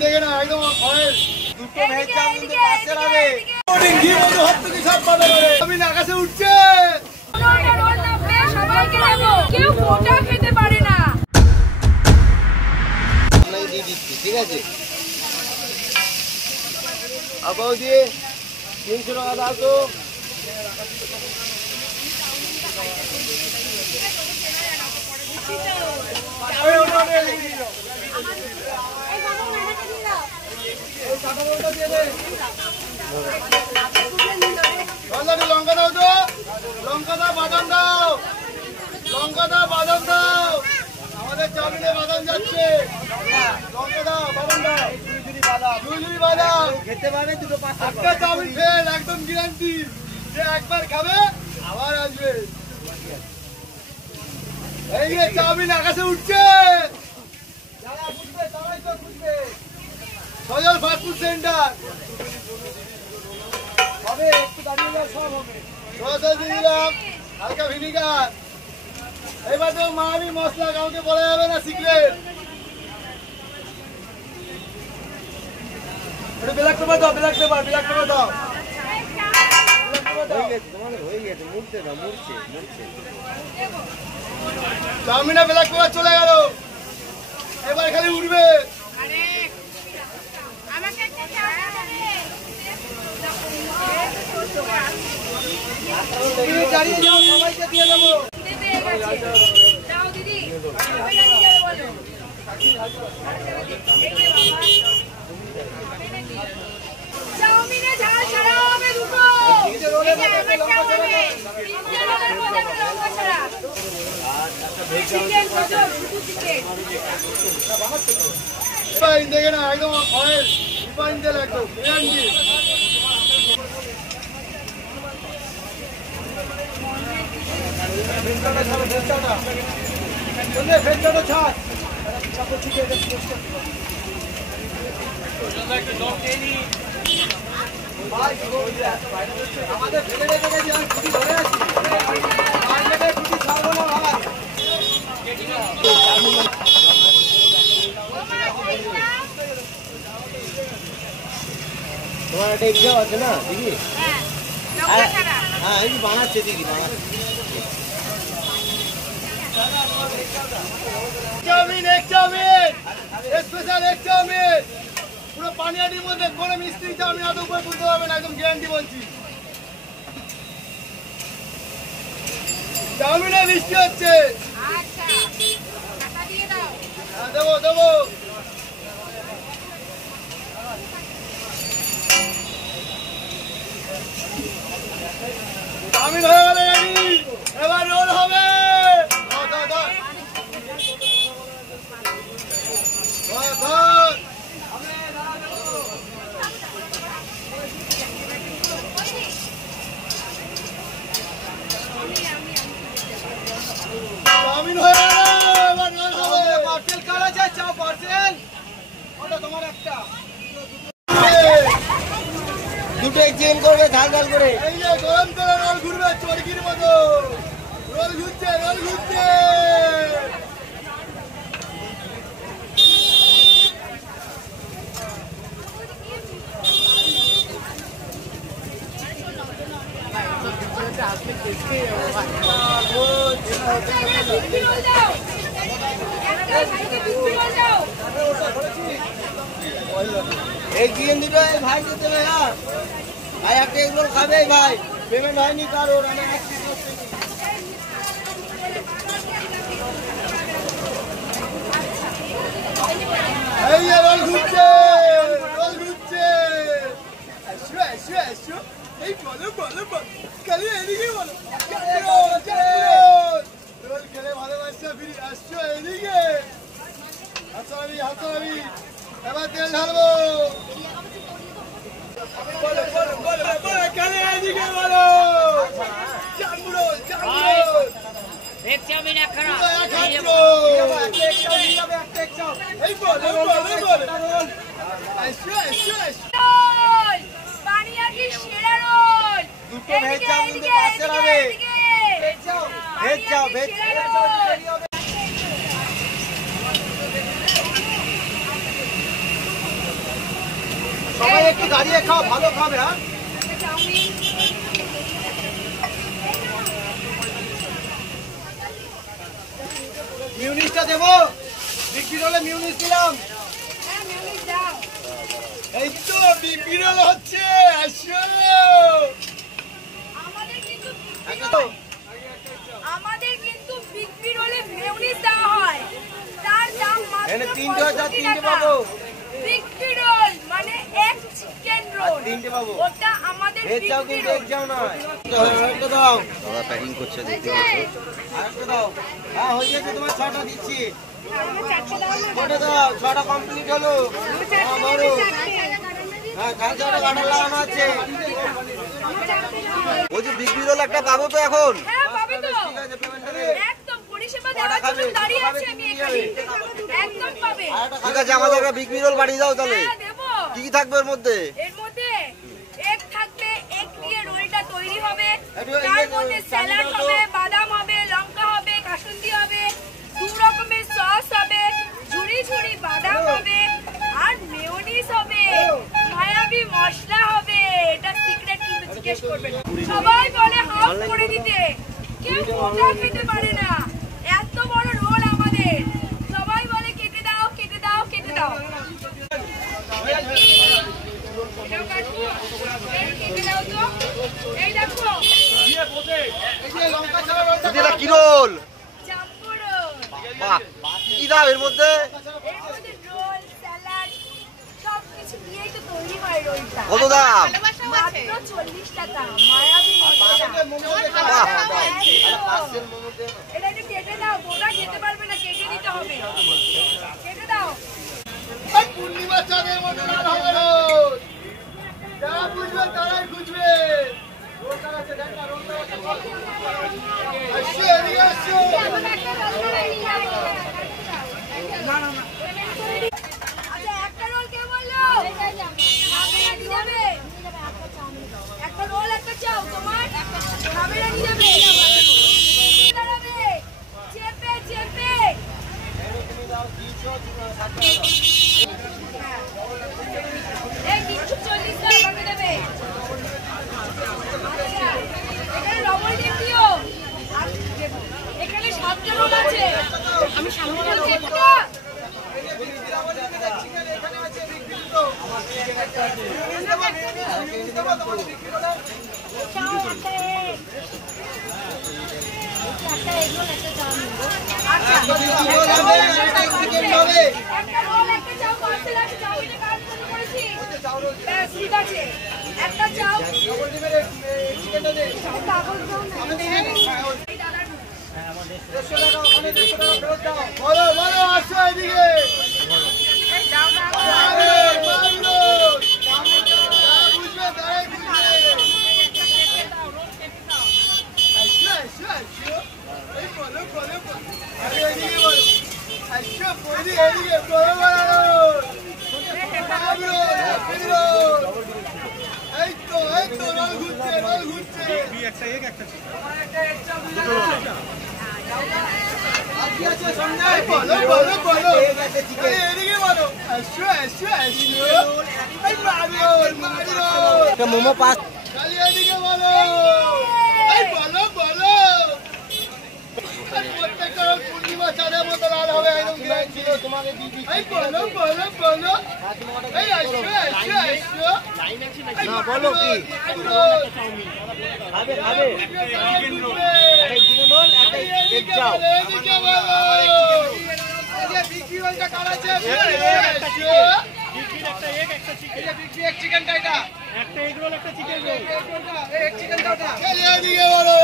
দেখে না একদম দুটো ভেজ চাউমিন তো পাশে হবে ঘি মধু হাত থেকে সব পাবে আমি আকাশে উঠছে সবাইকে দেবো কেউ ফোটা খেতে পারে না আমি দিয়ে দিচ্ছি ঠিক আছে আবাও দিয়ে 300 টাকা দাও তো লঙ্কা দাও তো লঙ্কা দাও বাদাম দাও লঙ্কা দাও বাদাম দাও আমাদের চাউমিনে বাদাম যাচ্ছে লঙ্কা দাও বাদাম দাও ঝুড়ি বাদাম খেতে পারে দুটো পাঁচটা চাউমিন ফেল একদম গ্যারান্টি যে একবার খাবে আবার আসবে এই যে চাউমিন আকাশে উঠছে যারা বুঝবে তারাই তো বুঝবে সজল ফাস্ট ফুড সেন্টার হবে একটু দাঁড়িয়ে যাও সব হবে সজল দিয়ে দিলাম হালকা ভিনিগার এবার তো মামি মশলা কাউকে বলা যাবে না সিক্রেট এটা ব্ল্যাক পেপার দাও ব্ল্যাক পেপার দাও হয়ে গেছে মুড়ছে দাও মুড়ছে চাউমিনে ব্ল্যাক পেপার চলে গেল এবার খালি উঠবে দাঁড়িয়ে যাও সবাইকে দিয়ে দেবো চাউমিনে ঝাল ছাড়া হবে দুটো দেখে না একদম অয়েল রিফাইন তেল একদম আমাদের ফেলে রেখে গেছি আমি খুঁটি ধরে আছি মার্কেটে খুঁটি ছাড়বো না ভাই তোমার একটা এক্সাম আছে না দিদি হ্যাঁ এই বানাচ্ছে দিদি বানাচ্ছে চাউমিন এক চাউমিন স্পেশাল এক চাউমিন পুরো পানিয়াটির মধ্যে কোনো মিস্ত্রি চাউমিন আদৌ উপরে তুলতে হবে না একদম গ্যারান্টি বলছি চাউমিনে বৃষ্টি হচ্ছে হ্যাঁ দেবো চাউমিন হয়ে গেল এবার রোল হবে চাউমিন হয়ে গেল এবার রোল হবে পার্সেল কার আছে চাও পার্সেল ওটা তোমার একটা দুটো এক্সচেঞ্জ করবে ঝাল করে এই যে গরম করে রোল ঘুরবে চরকির মতো রোল ঘুরছে এই চিকেন দুটো ভাই দিতে হবে আর ভাই একটা এগুলো খাবে ভাই পেমেন্ট হয়নি কারোর আমি এই যে রোল ঘুরছে এই বলো খালি এদিকে বলো রোল খেলে ভালোবাসছে ফিরে আসছো এদিকে হাসাবি এবার তেল ঢালবো খালি এদিকে বলো এক চাউমিন একখানা পানিয়াটি সেরা রোল দুটো ভেজ চাউমিন তো পাশে হবে ভেজ চাও ভেজ দাঁড়িয়ে খাও, ভালো খাবে। হ্যাঁ, চাউমিন মিউনিসটা দেবো, বিক্রি হলে মিউনিস দিলাম। হ্যাঁ মিউনিস দাও এই তো বিক্রি হচ্ছে, আসো। আমাদের কিন্তু বিক্রি হলে মেয়োনিজ দেওয়া হয়, তার দাম মাত্র এখানে 3টে আছে, 65 3টে টাকা। পাবো। বিক্রি রোল মানে এক চিকেন রোল, 3টে পাবো। ওটা আমাদের ভেজ চাও বিক্রি কিন্তু রোল। ভেজ চাও না। আরেকটা দাও, দাদা প্যাকিং করছে দেখতে আরেকটা দাও। হ্যাঁ হয়ে গেছে, তোমার 6টা দিচ্ছি। আমার চারটে দাও না। কটা দাও? 6টা কমপ্লিট হলো। আমার চারটে হ্যাঁ, দাও, বলো। চারটে। হ্যাঁ, কালকে একটা গার্ডার লাগানো আছে। আমার চারটে দাও। বলছি বিক্রি রোল একটা পাবো তো এখন? হ্যাঁ পাবে তো, ঠিক আছে, পেমেন্টটা দে। একদম পরিষেবা দেওয়ার জন্য দাঁড়িয়ে আছি আমি এখানে, একদম পাবে। ঠিক আছে, আমাদের একটা বিক্রি রোল পাঠিয়ে দাও তাহলে। হ্যাঁ দেবো। কি কি থাকবে এর মধ্যে? এর মধ্যে এগ থাকবে, এগ দিয়ে রোলটা তৈরি হবে, একটু তার মধ্যে স্যালাড হবে, বাদাম হবে, লঙ্কা হবে, কাসুন্দি হবে, 2 রকমের সস হবে, ঝুড়ি ঝুড়ি বাদাম হবে, আর মেয়োনিজ হবে, মায়াবী মশলা হবে। এটা সিক্রেট, কিন্তু জিজ্ঞেস করবেন না। সবাই বলে হাফ করে দিতে, কেউ গোটা খেতে পারে না। এত বড় রোল আমাদের, সবাই বলে কেটে দাও, কেটে দাও, কেটে দাও। এটাও কাটবো, এই কেটে দাও তো। এই দেখো এই যে লঙ্কা ছাড়া রয়েছে। দিদি এটা কি রোল? জাম্বো রোল, বাহ, কি দাও এর মধ্যে? এর মধ্যে রোল, স্যালাড সবকিছু দিয়েই তো তৈরি হয় রোলটা। কত দাম? মাত্র 40 টাকা, মায়াবী মশলা। বাহ, একদম। এটা একটু কেটে দাও, গোটা খেতে পারবে না, কেটে দিতে হবে। কেটে দাও। এই পূর্ণিমা চাঁদের মতো লাল হবে রোল। যারা বুঝবে তারাই খুঁজবে। রোলটা আছে, দেখ না, রোলটা আছে। আসো, এদিকে আসো। আচ্ছা একটা রোল কে বললো? রাবেরানি দেবে। একটা রোল একটা চাও তোমার? রাবেরানি দেবে। দাঁড়াবে। চেপে চেপে। এই কিচ্ছু 40 টাকা করে দেবে। আচ্ছা, এখানে লবণ দিয়ে দিও। আর দেবো। এখানে 7টা রোল আছে। আমি সামনে রোল দেবো তো? আচ্ছা একটা রোল একটা চাও, পার্সেল আছে, চাউমিনে কাজ শুরু করেছি। ব্যাস, ঠিক আছে। একটা চাও। কাগজ দাও না। এই দাদার বলো, বলো, আসো এদিকে। এই দাও না। আরে, মারলো। যারা বুঝবে তারাই বুঝবে। আসো, আসো, আসো। এই বলো, বলো, বলো। আরে, এদিকে বলো। আসো, বলি, এদিকে বলো, বলো। মারলো, মারলো। এই তো, রোল ঘুরছে, রোল ঘুরছে। আর কি আছে সামনে? বলো, বলো, বলো। আরে, এদিকে বলো। আসো, আসো, আসো। এই মারলো, মারলো। একটা মোমো পাস। খালি এদিকে বলো। এই বলো, বলো। এই প্রত্যেকটা রোল পূর্ণিমা চাঁদের মতো লাল হবে, একদম গ্যারান্টি। এই বলো, বলো, বলো। এই আসো, আসো, আসো। এই না, বলো কি? মারলো। খাবে খাবে চিকেন রোল একটা এগ চাও। এদিকে বলো। এই যে বিক্রি রোলটা কার আছে? আসো। এই যে বিক্রি এক চিকেনটা এটা। একটা এগ রোল একটা চিকেন রোল এই চিকেনটা ওটা। এই এদিকে বলো।